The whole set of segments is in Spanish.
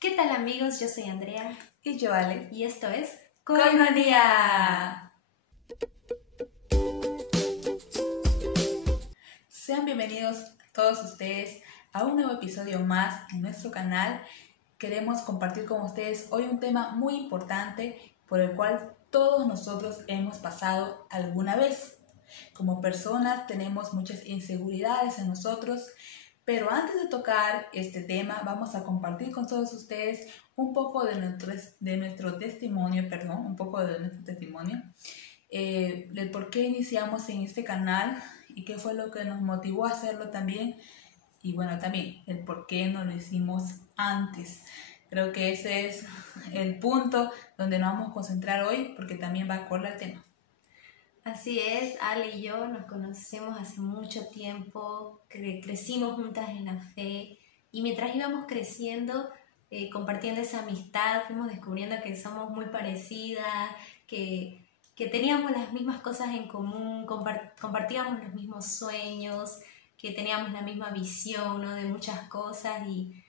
¿Qué tal amigos? Yo soy Andrea Y yo, Ale. y esto es Coinonía. Sean bienvenidos todos ustedes a un nuevo episodio más en nuestro canal. Queremos compartir con ustedes hoy un tema muy importante por el cual todos nosotros hemos pasado alguna vez. Como personas tenemos muchas inseguridades en nosotros, pero antes de tocar este tema vamos a compartir con todos ustedes un poco de nuestro testimonio, del por qué iniciamos en este canal y qué fue lo que nos motivó a hacerlo también, y bueno, también el por qué no lo hicimos antes. Creo que ese es el punto donde nos vamos a concentrar hoy, porque también va acorde al tema. Así es, Ale y yo nos conocemos hace mucho tiempo, crecimos juntas en la fe y mientras íbamos creciendo, compartiendo esa amistad, fuimos descubriendo que somos muy parecidas, que teníamos las mismas cosas en común, compartíamos los mismos sueños, que teníamos la misma visión, ¿no? De muchas cosas y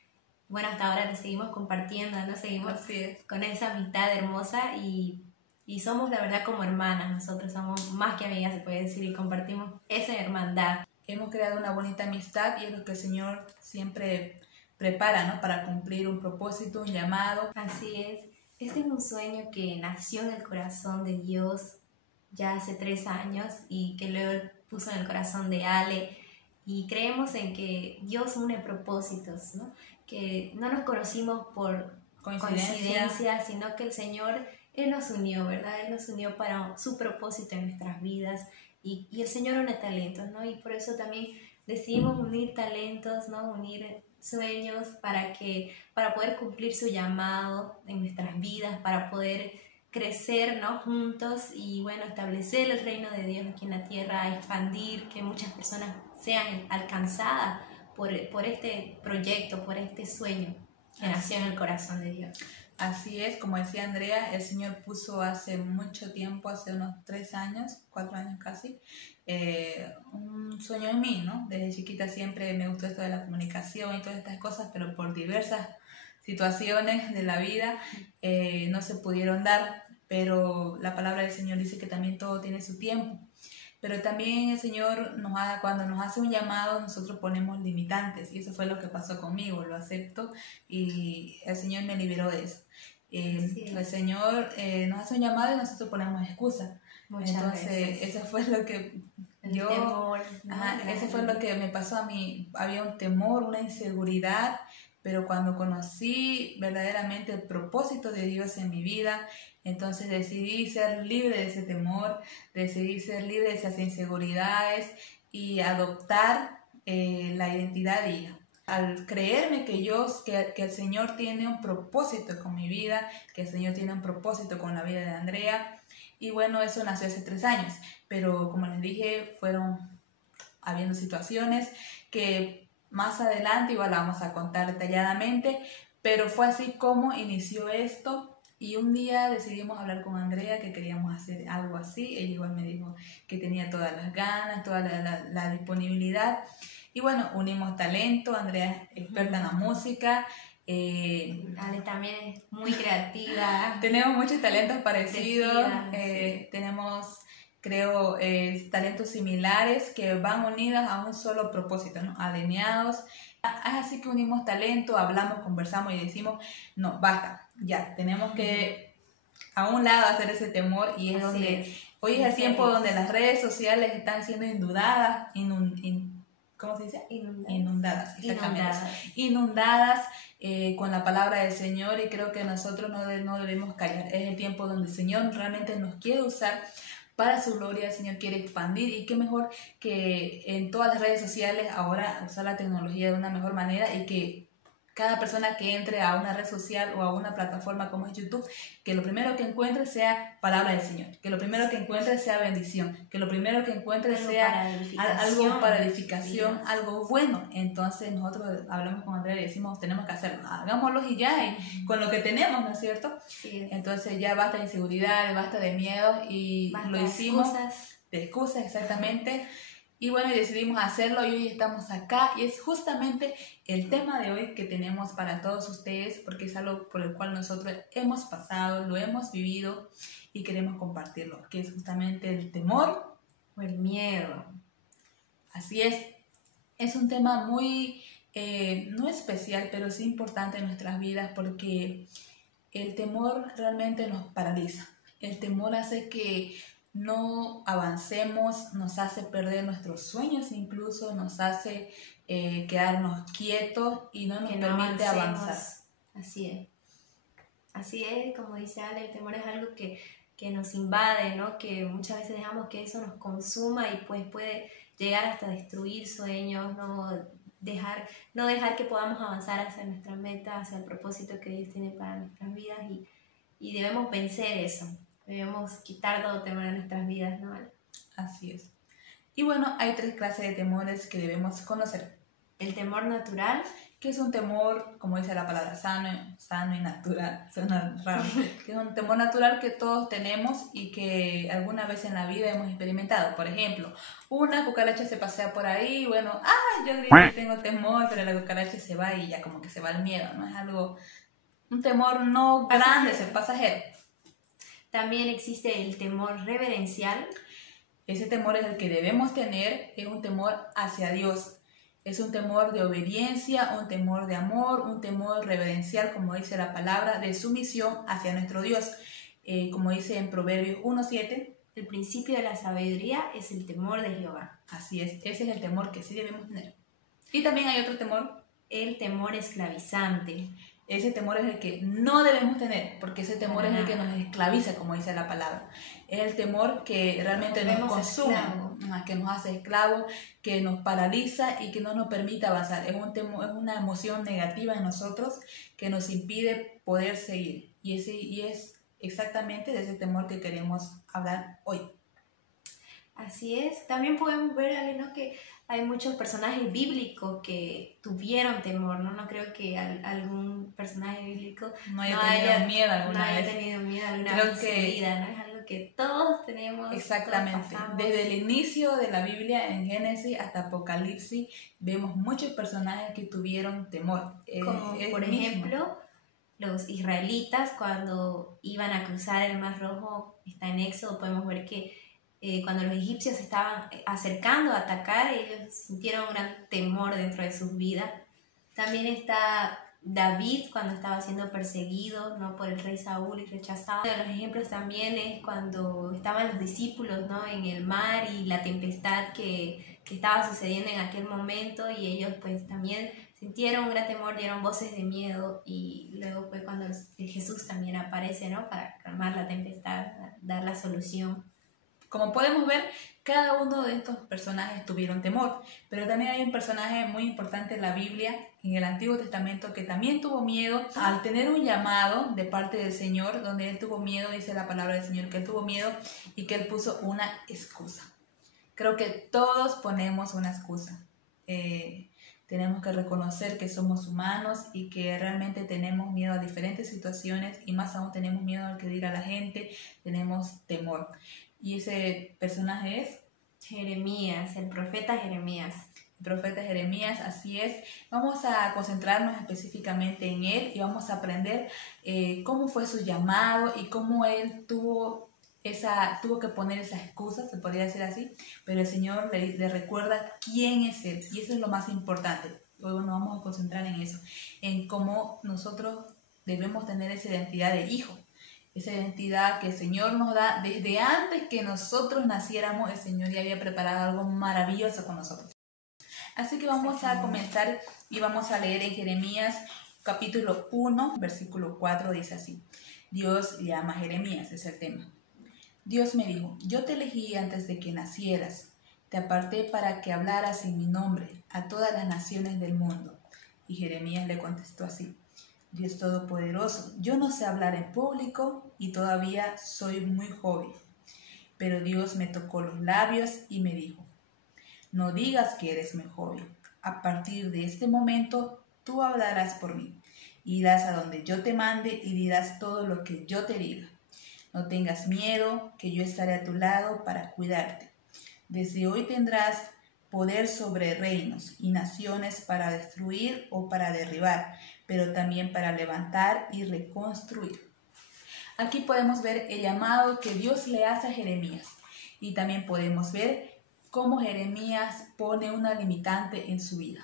bueno, hasta ahora lo seguimos compartiendo, ¿no? Seguimos con esa amistad hermosa y somos la verdad como hermanas, nosotros somos más que amigas se puede decir y compartimos esa hermandad. Hemos creado una bonita amistad y es lo que el Señor siempre prepara, ¿no? Para cumplir un propósito, un llamado. Así es, este es un sueño que nació en el corazón de Dios ya hace 3 años y que luego puso en el corazón de Ale y creemos en que Dios une propósitos, ¿no? Que no nos conocimos por coincidencia, sino que el Señor Él nos unió, ¿verdad? Él nos unió para su propósito en nuestras vidas y el Señor une talentos, ¿no? Y por eso también decidimos unir talentos, ¿no? Unir sueños para poder cumplir su llamado en nuestras vidas, para poder crecer, ¿no? Juntos y bueno, establecer el reino de Dios aquí en la tierra, expandir, que muchas personas sean alcanzadas por este proyecto, por este sueño que nació en el corazón de Dios. Así es, como decía Andrea, el Señor puso hace mucho tiempo, hace unos 3 años, 4 años casi, un sueño en mí, ¿no? Desde chiquita siempre me gustó esto de la comunicación y todas estas cosas, pero por diversas situaciones de la vida no se pudieron dar, pero la palabra del Señor dice que también todo tiene su tiempo. Pero también el Señor cuando nos hace un llamado, nosotros ponemos limitantes, y eso fue lo que pasó conmigo, lo acepto, y el Señor me liberó de eso. El Señor nos hace un llamado y nosotros ponemos excusas. Entonces, eso fue lo que eso fue lo que me pasó a mí. Había un temor, una inseguridad, pero cuando conocí verdaderamente el propósito de Dios en mi vida, entonces decidí ser libre de ese temor, decidí ser libre de esas inseguridades y adoptar la identidad de hija. Al creerme que el Señor tiene un propósito con mi vida, que el Señor tiene un propósito con la vida de Andrea, y bueno, eso nació hace 3 años, pero como les dije, fueron habiendo situaciones que más adelante igual la vamos a contar detalladamente, pero fue así como inició esto. Y un día decidimos hablar con Andrea que queríamos hacer algo así. Ella igual me dijo que tenía todas las ganas, toda la disponibilidad. Y bueno, unimos talento. Andrea es experta en la música. Ale también es muy creativa. Tenemos muchos talentos parecidos. Tenemos, creo, talentos similares que van unidos a un solo propósito, ¿no? Alineados. Así que unimos talento, hablamos, conversamos y decimos, no, basta, ya, tenemos que a un lado hacer ese temor, y es donde hoy es el tiempo donde las redes sociales están siendo inundadas, ¿cómo se dice? Inundadas, exactamente. Inundadas con la palabra del Señor, y creo que nosotros no debemos callar. Es el tiempo donde el Señor realmente nos quiere usar para su gloria. El Señor quiere expandir, y qué mejor que en todas las redes sociales ahora usar la tecnología de una mejor manera, y que cada persona que entre a una red social o a una plataforma como es YouTube, que lo primero que encuentre sea palabra del Señor, que lo primero que encuentre sea bendición, que lo primero que encuentre sea algo para edificación, algo bueno. Entonces nosotros hablamos con Andrea y decimos, tenemos que hacerlo, hagámoslo y ya, y con lo que tenemos, ¿no es cierto? Sí. Entonces ya basta de inseguridad, basta de miedo, y basta lo hicimos de excusas, exactamente. Y bueno, decidimos hacerlo y hoy estamos acá y es justamente el tema de hoy que tenemos para todos ustedes porque es algo por el cual nosotros hemos pasado, lo hemos vivido y queremos compartirlo, que es justamente el temor o el miedo. Así es un tema muy, no especial, pero sí importante en nuestras vidas porque el temor realmente nos paraliza. El temor hace que no avancemos, nos hace perder nuestros sueños, incluso nos hace quedarnos quietos y no nos permite avanzar. Así es, como dice Ale, el temor es algo que nos invade, ¿no? Que muchas veces dejamos que eso nos consuma y pues puede llegar hasta destruir sueños, no dejar que podamos avanzar hacia nuestra meta, hacia el propósito que Dios tiene para nuestras vidas y debemos vencer eso. Debemos quitar todo temor en nuestras vidas, ¿no? Así es. Y bueno, hay 3 clases de temores que debemos conocer. El temor natural, que es un temor, como dice la palabra, sano y natural, suena raro, que es un temor natural que todos tenemos y que alguna vez en la vida hemos experimentado. Por ejemplo, una cucaracha se pasea por ahí, bueno, yo digo que tengo temor, pero la cucaracha se va y ya como que se va el miedo, ¿no? Es algo, un temor no grande, es el pasajero. También existe el temor reverencial. Ese temor es el que debemos tener, es un temor hacia Dios. Es un temor de obediencia, un temor de amor, un temor reverencial, como dice la palabra, de sumisión hacia nuestro Dios. Como dice en Proverbios 1:7. El principio de la sabiduría es el temor de Jehová. Así es, ese es el temor que sí debemos tener. Y también hay otro temor. El temor esclavizante. Ese temor es el que no debemos tener, porque ese temor es el que nos esclaviza, como dice la palabra. Es el temor que realmente nos consume, que nos hace esclavos, que nos paraliza y que no nos permite avanzar. Es una emoción negativa en nosotros que nos impide poder seguir. Y es exactamente de ese temor que queremos hablar hoy. Así es. También podemos ver, Ale, ¿no? Que hay muchos personajes bíblicos que tuvieron temor, ¿no? No creo que algún personaje bíblico no haya tenido miedo alguna vez. Creo vez en su vida, ¿no? Es algo que todos tenemos. Exactamente. Desde el inicio de la Biblia, en Génesis hasta Apocalipsis, vemos muchos personajes que tuvieron temor. Como por ejemplo, los israelitas cuando iban a cruzar el Mar Rojo, está en Éxodo, podemos ver que cuando los egipcios se estaban acercando a atacar, ellos sintieron un gran temor dentro de sus vidas. También está David cuando estaba siendo perseguido, ¿no? Por el rey Saúl y rechazado. Uno de los ejemplos también es cuando estaban los discípulos, ¿no? En el mar y la tempestad que estaba sucediendo en aquel momento y ellos pues también sintieron un gran temor, dieron voces de miedo y luego fue cuando Jesús también aparece, ¿no? Para calmar la tempestad, dar la solución. Como podemos ver, cada uno de estos personajes tuvieron temor, pero también hay un personaje muy importante en la Biblia, en el Antiguo Testamento, que también tuvo miedo al tener un llamado de parte del Señor, donde él tuvo miedo, dice la palabra del Señor, que él tuvo miedo y que él puso una excusa. Creo que todos ponemos una excusa. Tenemos que reconocer que somos humanos y que realmente tenemos miedo a diferentes situaciones y más aún tenemos miedo al que diga la gente, tenemos temor. Y ese personaje es Jeremías, el profeta Jeremías. El profeta Jeremías, así es. Vamos a concentrarnos específicamente en él y vamos a aprender cómo fue su llamado y cómo él tuvo que poner esa excusa, se podría decir así, pero el Señor le recuerda quién es él y eso es lo más importante. Hoy nos vamos a concentrar en eso, en cómo nosotros debemos tener esa identidad de hijo. Esa identidad que el Señor nos da desde antes que nosotros naciéramos, el Señor ya había preparado algo maravilloso con nosotros. Así que vamos a comenzar y vamos a leer en Jeremías capítulo 1, versículo 4, dice así. Dios llama a Jeremías, es el tema. Dios me dijo, yo te elegí antes de que nacieras, te aparté para que hablaras en mi nombre a todas las naciones del mundo. Y Jeremías le contestó así. Dios Todopoderoso, yo no sé hablar en público y todavía soy muy joven. Pero Dios me tocó los labios y me dijo, no digas que eres muy joven. A partir de este momento, tú hablarás por mí. Irás a donde yo te mande y dirás todo lo que yo te diga. No tengas miedo, que yo estaré a tu lado para cuidarte. Desde hoy tendrás poder sobre reinos y naciones para destruir o para derribar, pero también para levantar y reconstruir. Aquí podemos ver el llamado que Dios le hace a Jeremías y también podemos ver cómo Jeremías pone una limitante en su vida.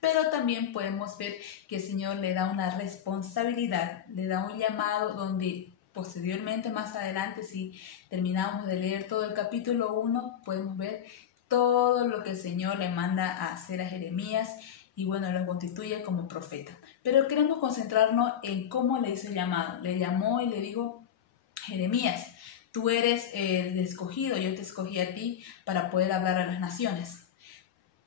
Pero también podemos ver que el Señor le da una responsabilidad, le da un llamado donde posteriormente, más adelante, si terminamos de leer todo el capítulo 1, podemos ver todo lo que el Señor le manda a hacer a Jeremías y bueno, lo constituye como profeta. Pero queremos concentrarnos en cómo le hizo el llamado. Le llamó y le dijo: Jeremías, tú eres el escogido, yo te escogí a ti para poder hablar a las naciones.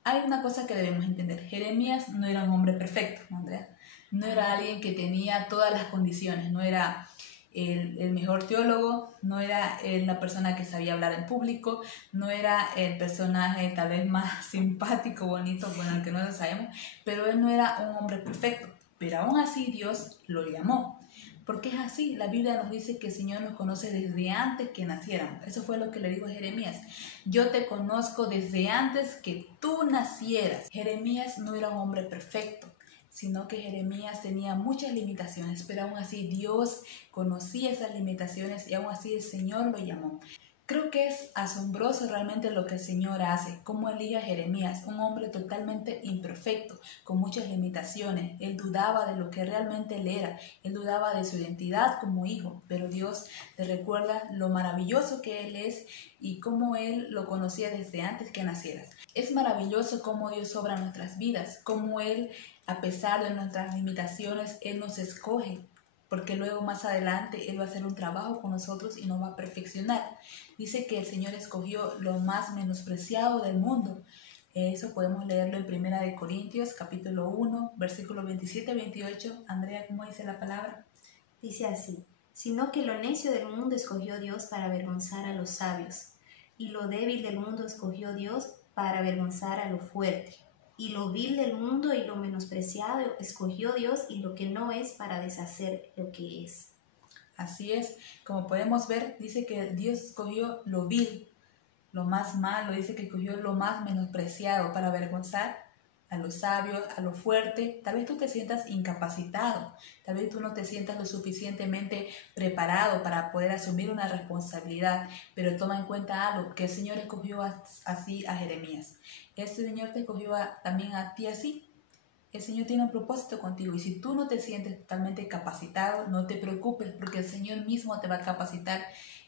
Hay una cosa que debemos entender. Jeremías no era un hombre perfecto, ¿no, Andrea? No era alguien que tenía todas las condiciones, no era el mejor teólogo, no era la persona que sabía hablar en público, no era el personaje tal vez más simpático, bonito, bueno, el que no lo sabemos, pero él no era un hombre perfecto. Pero aún así Dios lo llamó. Porque es así, la Biblia nos dice que el Señor nos conoce desde antes que naciéramos. Eso fue lo que le dijo a Jeremías. Yo te conozco desde antes que tú nacieras. Jeremías no era un hombre perfecto, sino que Jeremías tenía muchas limitaciones, pero aún así Dios conocía esas limitaciones y aún así el Señor lo llamó. Creo que es asombroso realmente lo que el Señor hace, cómo elige a Jeremías, un hombre totalmente imperfecto, con muchas limitaciones. Él dudaba de lo que realmente él era, él dudaba de su identidad como hijo, pero Dios le recuerda lo maravilloso que él es y cómo él lo conocía desde antes que nacieras. Es maravilloso cómo Dios obra en nuestras vidas, cómo él, a pesar de nuestras limitaciones, él nos escoge. Porque luego más adelante Él va a hacer un trabajo con nosotros y nos va a perfeccionar. Dice que el Señor escogió lo más menospreciado del mundo. Eso podemos leerlo en 1 Corintios, capítulo 1, versículos 27-28. Andrea, ¿cómo dice la palabra? Dice así: sino que lo necio del mundo escogió Dios para avergonzar a los sabios, y lo débil del mundo escogió Dios para avergonzar a lo fuerte. Y lo vil del mundo y lo menospreciado escogió Dios y lo que no es para deshacer lo que es. Así es, como podemos ver, dice que Dios escogió lo vil, lo más malo, dice que escogió lo más menospreciado para avergonzar a los sabios, a lo fuerte. Tal vez tú te sientas incapacitado, tal vez tú no te sientas lo suficientemente preparado para poder asumir una responsabilidad, pero toma en cuenta algo, que el Señor escogió así a Jeremías. Este Señor te escogió también a ti así. El Señor tiene un propósito contigo y si tú no te sientes totalmente capacitado, no te preocupes porque el Señor mismo te va a capacitar.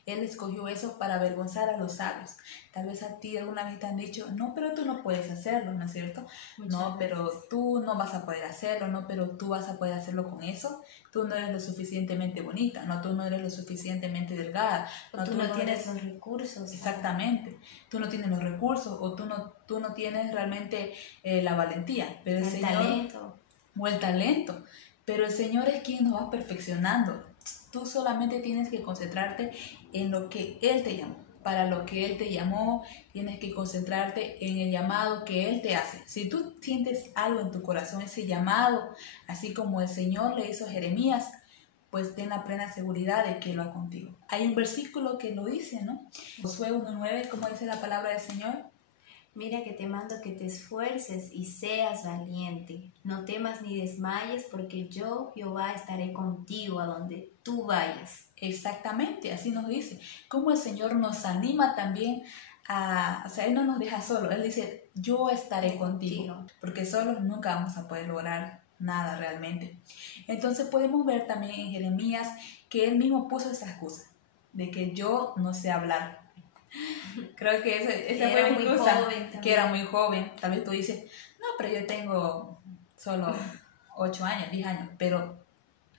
Él escogió eso para avergonzar a los sabios. Tal vez a ti alguna vez te han dicho: no, pero tú no puedes hacerlo, ¿no es cierto? No, pero tú no vas a poder hacerlo, no, pero tú vas a poder hacerlo con eso. Tú no eres lo suficientemente bonita, no, tú no eres lo suficientemente delgada, no, tú no tienes los recursos. Exactamente, tú no tienes los recursos o tú no tienes realmente la valentía, pero el Señor, talento. O el talento, pero el Señor es quien nos va perfeccionando. Tú solamente tienes que concentrarte en lo que Él te llamó. Para lo que Él te llamó, tienes que concentrarte en el llamado que Él te hace. Si tú sientes algo en tu corazón, ese llamado, así como el Señor le hizo a Jeremías, pues ten la plena seguridad de que Él va contigo. Hay un versículo que lo dice, ¿no? Josué 1:9, ¿cómo dice la palabra del Señor? Mira que te mando que te esfuerces y seas valiente. No temas ni desmayes, porque yo, Jehová, estaré contigo a donde tú vayas. Exactamente, así nos dice. Cómo el Señor nos anima también o sea, Él no nos deja solos. Él dice: yo estaré contigo, porque solos nunca vamos a poder lograr nada realmente. Entonces podemos ver también en Jeremías que él mismo puso esa excusa de que yo no sé hablar. Creo que esa fue la excusa, que era muy joven. Tal vez tú dices: no, pero yo tengo solo 8 años, 10 años. Pero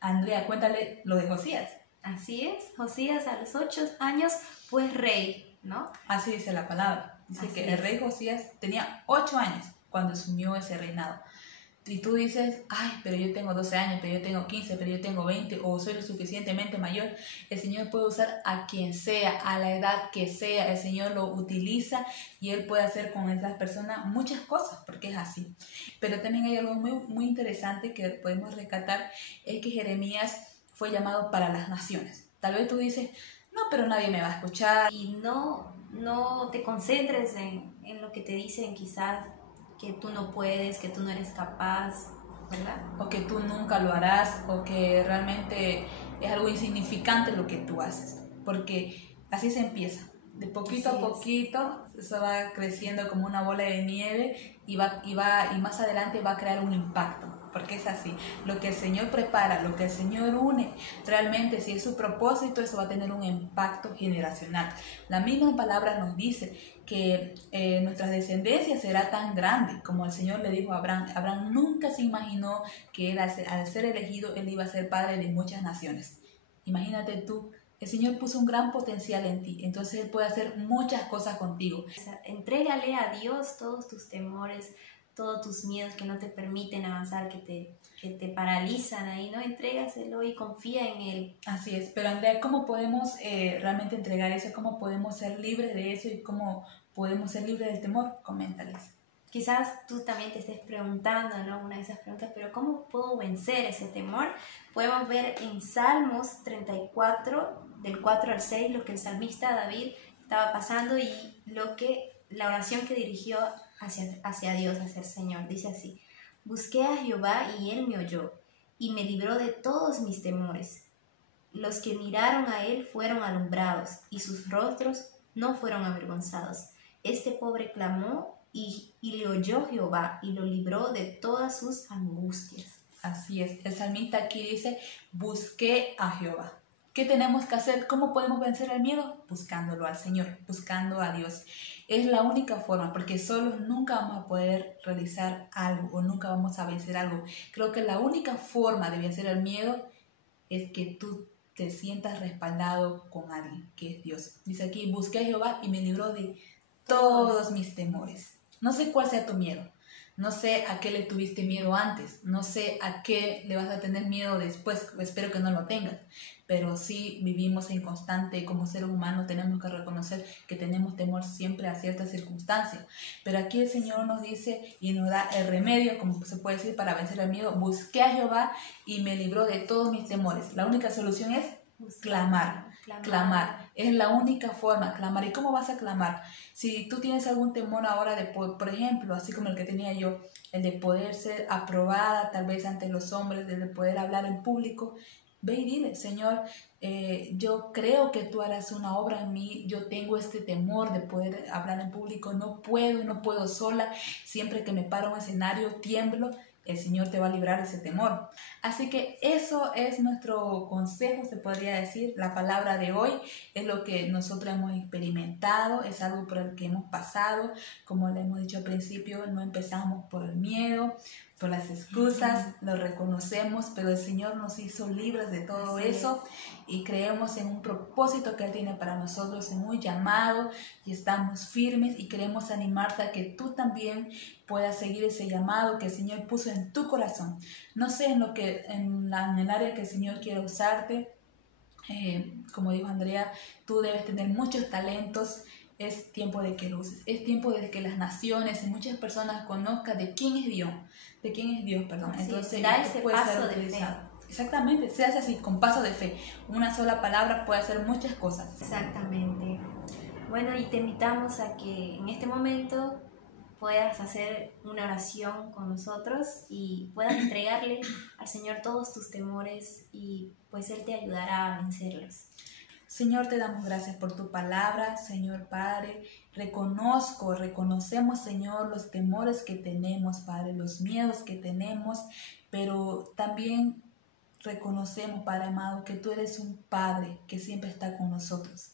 Andrea, cuéntale lo de Josías. Así es, Josías a los 8 años fue rey, ¿no? Así dice la palabra. Dice Así que es. el rey Josías tenía 8 años cuando asumió ese reinado. Y tú dices: ay, pero yo tengo 12 años, pero yo tengo 15, pero yo tengo 20, o soy lo suficientemente mayor. El Señor puede usar a quien sea, a la edad que sea. El Señor lo utiliza y Él puede hacer con esas personas muchas cosas, porque es así. Pero también hay algo muy, muy interesante que podemos rescatar, es que Jeremías fue llamado para las naciones. Tal vez tú dices: no, pero nadie me va a escuchar. Y no no te concentres en lo que te dicen quizás que tú no puedes, que tú no eres capaz, ¿verdad? O que tú nunca lo harás, o que realmente es algo insignificante lo que tú haces, porque así se empieza. De poquito a poquito, eso va creciendo como una bola de nieve y más adelante va a crear un impacto, porque es así. Lo que el Señor prepara, lo que el Señor une, realmente si es su propósito, eso va a tener un impacto generacional. La misma palabra nos dice que nuestra descendencia será tan grande como el Señor le dijo a Abraham. Abraham nunca se imaginó que él, al ser elegido, él iba a ser padre de muchas naciones. Imagínate tú, el Señor puso un gran potencial en ti, entonces Él puede hacer muchas cosas contigo. Entrégale a Dios todos tus temores, todos tus miedos que no te permiten avanzar, que te paralizan ahí, ¿no? Entrégaselo y confía en Él. Así es, pero Andrea, ¿cómo podemos realmente entregar eso? ¿Cómo podemos ser libres de eso? ¿Y cómo podemos ser libres del temor? Coméntales. Quizás tú también te estés preguntando, ¿no? Una de esas preguntas, pero ¿cómo puedo vencer ese temor? Podemos ver en Salmos 34, del 4 al 6, lo que el salmista David estaba pasando y la oración que dirigió hacia Dios, hacia el Señor. Dice así: busqué a Jehová y Él me oyó, y me libró de todos mis temores. Los que miraron a Él fueron alumbrados, y sus rostros no fueron avergonzados. Este pobre clamó, y le oyó Jehová y lo libró de todas sus angustias. Así es, el salmista aquí dice, busqué a Jehová. ¿Qué tenemos que hacer? ¿Cómo podemos vencer el miedo? Buscándolo al Señor, buscando a Dios. Es la única forma, porque solos nunca vamos a poder realizar algo o nunca vamos a vencer algo. Creo que la única forma de vencer el miedo es que tú te sientas respaldado con alguien, que es Dios. Dice aquí, busqué a Jehová y me libró de todos mis temores. No sé cuál sea tu miedo, no sé a qué le tuviste miedo antes, no sé a qué le vas a tener miedo después, espero que no lo tengas, pero sí vivimos en constante, como seres humanos tenemos que reconocer que tenemos temor siempre a ciertas circunstancias, pero aquí el Señor nos dice y nos da el remedio, como se puede decir, para vencer el miedo. Busqué a Jehová y me libró de todos mis temores. La única solución es clamar. Es la única forma, clamar. ¿Y cómo vas a clamar? Si tú tienes algún temor ahora de, por ejemplo, así como el que tenía yo, el de poder ser aprobada tal vez ante los hombres, el de poder hablar en público, ve y dile, Señor, yo creo que tú harás una obra en mí, yo tengo este temor de poder hablar en público, no puedo sola, siempre que me paro en un escenario tiemblo. El Señor te va a librar de ese temor. Así que eso es nuestro consejo, se podría decir. La palabra de hoy es lo que nosotros hemos experimentado, es algo por el que hemos pasado. Como le hemos dicho al principio, no empezamos por el miedo, por las excusas, lo reconocemos, pero el Señor nos hizo libres de todo eso y creemos en un propósito que Él tiene para nosotros, en un llamado, y estamos firmes y queremos animarte a que tú también puedas seguir ese llamado que el Señor puso en tu corazón. No sé en el área que el Señor quiere usarte. Como dijo Andrea, tú debes tener muchos talentos. Es tiempo de que luces, es tiempo de que las naciones y muchas personas conozcan de quién es Dios, perdón. Sí, entonces da ese paso de fe. Exactamente, se hace así, con paso de fe. Una sola palabra puede hacer muchas cosas. Exactamente. Bueno, y te invitamos a que en este momento puedas hacer una oración con nosotros y puedas entregarle al Señor todos tus temores y pues Él te ayudará a vencerlos. Señor, te damos gracias por tu palabra, Señor Padre. Reconocemos, Señor, los temores que tenemos, Padre, los miedos que tenemos, pero también reconocemos, Padre amado, que tú eres un Padre que siempre está con nosotros.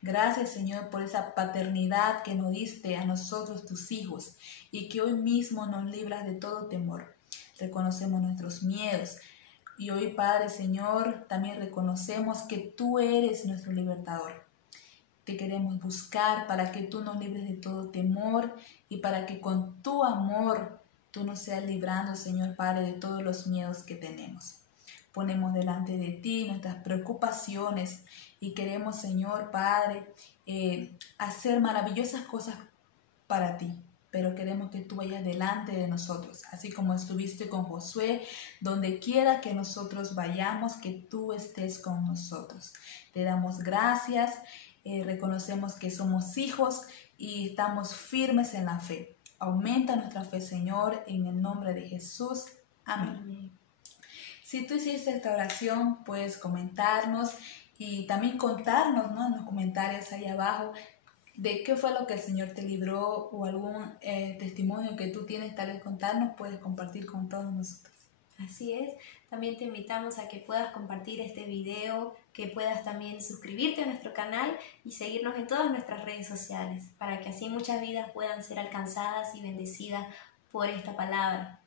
Gracias, Señor, por esa paternidad que nos diste a nosotros, tus hijos, y que hoy mismo nos libras de todo temor. Reconocemos nuestros miedos. Y hoy, Padre, Señor, también reconocemos que tú eres nuestro libertador. Te queremos buscar para que tú nos libres de todo temor y para que con tu amor tú nos seas librando, Señor Padre, de todos los miedos que tenemos. Ponemos delante de ti nuestras preocupaciones y queremos, Señor Padre, hacer maravillosas cosas para ti. Pero queremos que tú vayas delante de nosotros, así como estuviste con Josué, donde quiera que nosotros vayamos, que tú estés con nosotros. Te damos gracias reconocemos que somos hijos y estamos firmes en la fe. Aumenta nuestra fe, Señor, en el nombre de Jesús. Amén. Amén. Si tú hiciste esta oración, puedes comentarnos y también contarnos, ¿no?, en los comentarios ahí abajo de qué fue lo que el Señor te libró o algún testimonio que tú tienes tal vez contarnos, puedes compartir con todos nosotros. Así es, también te invitamos a que puedas compartir este video, que puedas también suscribirte a nuestro canal y seguirnos en todas nuestras redes sociales, para que así muchas vidas puedan ser alcanzadas y bendecidas por esta palabra.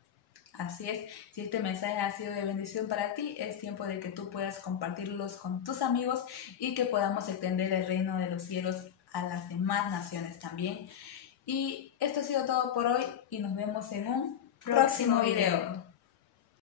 Así es, si este mensaje ha sido de bendición para ti, es tiempo de que tú puedas compartirlos con tus amigos y que podamos extender el reino de los cielos a las demás naciones también. Y esto ha sido todo por hoy y nos vemos en un próximo video.